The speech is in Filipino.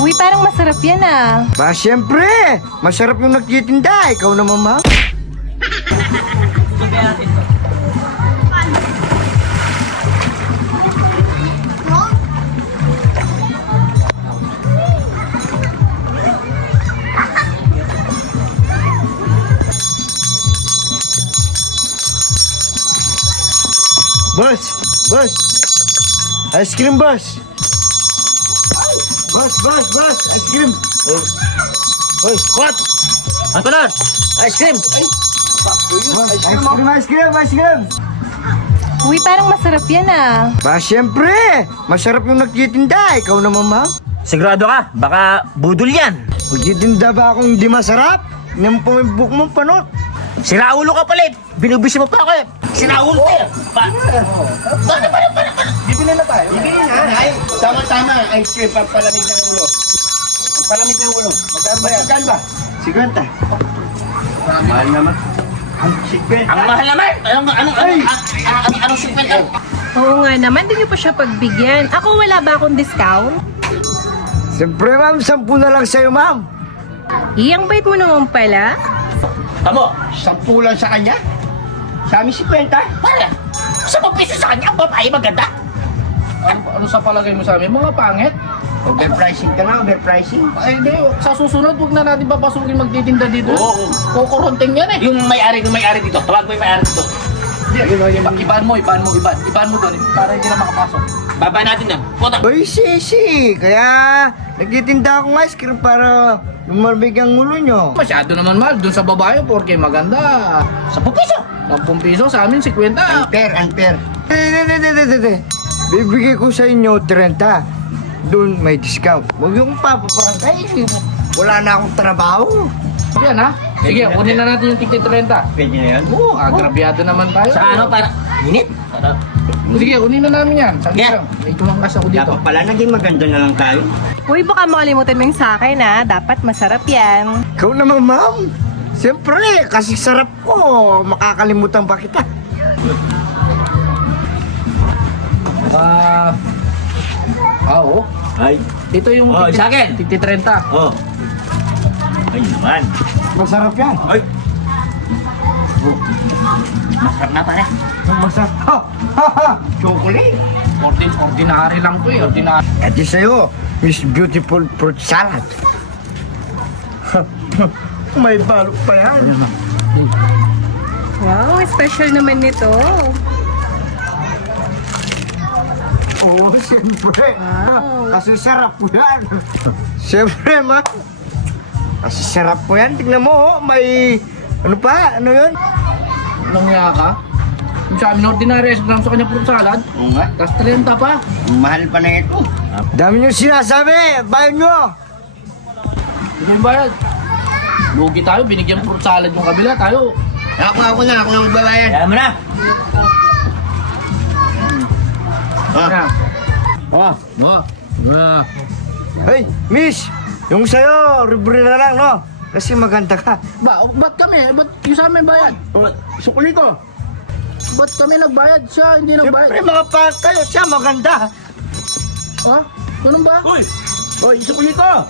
Uy, parang masarap yan ah. Ba, siyempre! Masarap yung nagtitinda. Ikaw naman, ma'am. Boss! Boss! Ice cream, boss! Boss! Boss! Boss! Ice cream! Hoy! What? Ano na? Ice cream! Ice cream! Ice cream! Ice cream! Uy, parang masarap yan ah. Ba, siyempre! Masarap yung nagtitinda. Ikaw naman, ma'am. Sigurado ka? Baka budol yan. Magtitinda ba akong hindi masarap? Nang pumibuk mo panot. Siraulo ka pala eh. Binubisi mo pa ako eh. Siraulo ka eh. Bibili na tayo. Bibili na. Ay, tama-tama. Ice cream, pampalamig ng ulo. Palamig ng ulo. Magkano ba yan? Magkano ba? 50. Mahal naman. Ang sikbet. Ang mahal naman. Anong sikpan? Oo nga naman, di niyo pa siya pagbigyan. Ako wala ba akong discount? Siyempre, ma'am. 10 na lang sa'yo, ma'am. Iyang bait mo naman pala. Tamo. 10 lang sa kanya? Sa amin 50? Pare. Sa piso sa kanya, ang babae maganda. Ano sa palagay mo sa amin? Mga pangit? Overpricing ka na, overpricing. Ay hindi, sa susunod huwag na natin papasukin magtitinda dito. Oo. Kukurunting yan eh. Yung may-ari dito. Tawag mo yung may-ari dito. Ibaan mo doon para hindi na makapasok. Baba natin yan. Puta. Uy, sisi. Kaya, nagtitinda akong ice cream para lumarbig ang ulo nyo. Masyado naman mahal doon sa babae porque maganda. Sa piso. 10 piso sa amin 50. Unfair, unfair. Bibigay ko sa inyo 30. Doon may discount. Huwag yung papaparangay. Wala na akong trabaho. Yan ha. Sige, kunin na natin yung tigti 30. Pwede na yan? Oo, agrabyado naman tayo. Sa ano para? Minit? Para. Sige, kunin na namin yan. Saglit Yeah. lang. May tumangkas ako dito. Dapat pala naging maganda na lang tayo. Uy, baka makalimutan mo yung sa akin ah. Dapat masarap yan. Ikaw naman, ma'am. Siyempre, kasi sarap ko. Makakalimutan pa kita. Oo. Ay, Ito yung Oh, sa akin. tigti 30. oh. Ay naman. Masarap yan. Ay, Masarap na pare. Masarap. Ha! Ha! Ha! chocolate. Ordinary lang to eh. Ordinary. Ito sa'yo, Miss Beautiful Fruit Salad. May balot pa yan. Wow, special naman nito. Oo, siyempre. Wow. Kasi sarap po yan. Siyempre, ma. Kasi sarap po yan. Tignan mo, oh, may... Ano pa? Ano yun? Anong nga ka? Yung sa amin, ordinary gram sa kanya fruit salad. Oo nga. Tapos 30 pa. Ang mahal pa na ito. Dami nyo sinasabi. Bayan nyo. Hindi yung bayad. Lugi tayo, binigyan fruit salad yung kabila. Tayo. Ako na magbabayad. Alam mo na. Na. Oh. Na. Hey, miss. Yung sa'yo, libre na lang, no? Kasi maganda ka. Ba't kami? Ba't yung sa amin bayad? Sukuli ko. Ba't kami nagbayad? Siya hindi Siyempre, nagbayad. mga pangit kayo. Siya maganda. Ha? Ganun ba? Uy, sukuli ko.